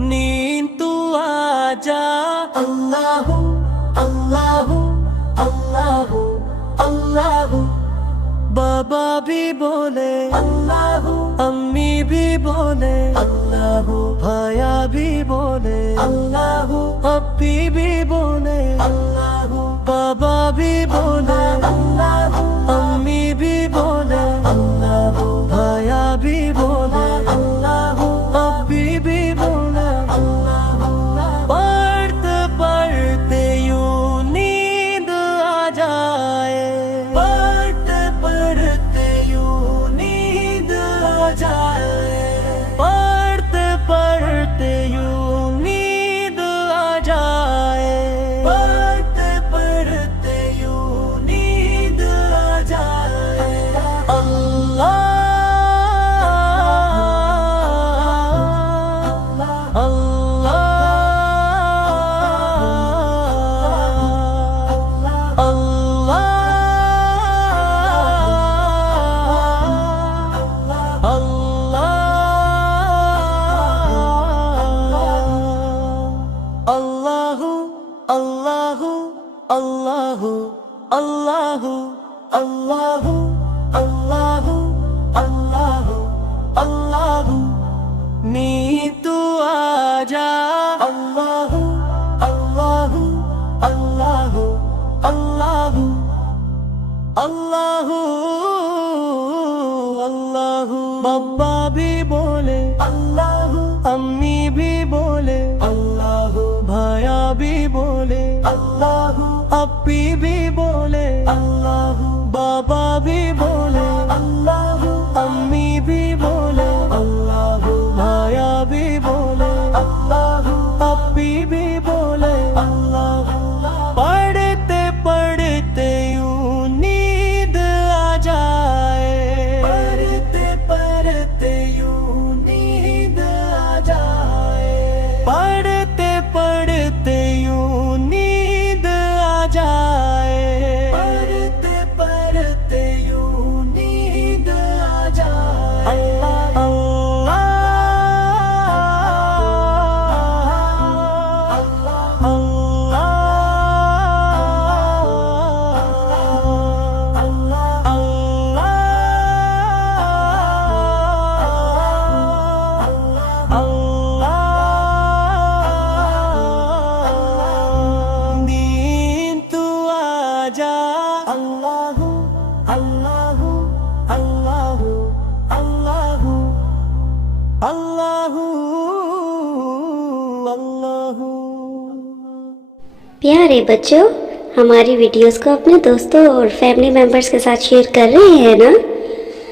नींद तू आजा। अल्लाहू अल्लाहू अल्लाहू अल्लाहू। बाबा भी बोले अल्लाहू, अम्मी भी बोले अल्लाहू, भाया भी बोले अल्लाहू, अप्पी भी बोले अल्लाहू, बाबा भी बोले अल्लाहू, अम्मी भी बोले अल्लाहू, भाया भी बोले अल्लाहू, अप्पी भी बोले अल्लाहू। पढ़ते पढ़ते यूं नींद आ जाए, पढ़ते पढ़ते यूं नींद आ जाए, पढ़ते पढ़ते यूं नींद आ जाए, पढ़ते पढ़ते यूं नींद आ जाए। अल्लाह Allahu, Allahu, Allahu, Allahu, Allahu, Allahu, नींद तू आजा। Allahu, Allahu, Allahu, Allahu, Allahu, Allahu। बाबा भी बोले अल्लाहू, अम्मी भी बोले अल्लाहू, भाया भी बोले अल्लाहू, अप्पी भी बोले अल्लाहू, बाबा भी बोले अल्लाहू, अम्मी भी बोले अल्लाहू, भाया भी बोले अल्लाहू, अप्पी भी बोले अल्लाहू। पढ़ते पढ़ते यूं नींद आ जाए, पढ़ते पढ़ते यूं नींद आ जाए, पढ़ते पढ़ते यूं नींद आ जाए, पढ़ते पढ़ते यूं नींद आ जाए। अल्लाह प्यारे बच्चों, हमारी वीडियोस को अपने दोस्तों और फैमिली मेम्बर्स के साथ शेयर कर रहे हैं ना।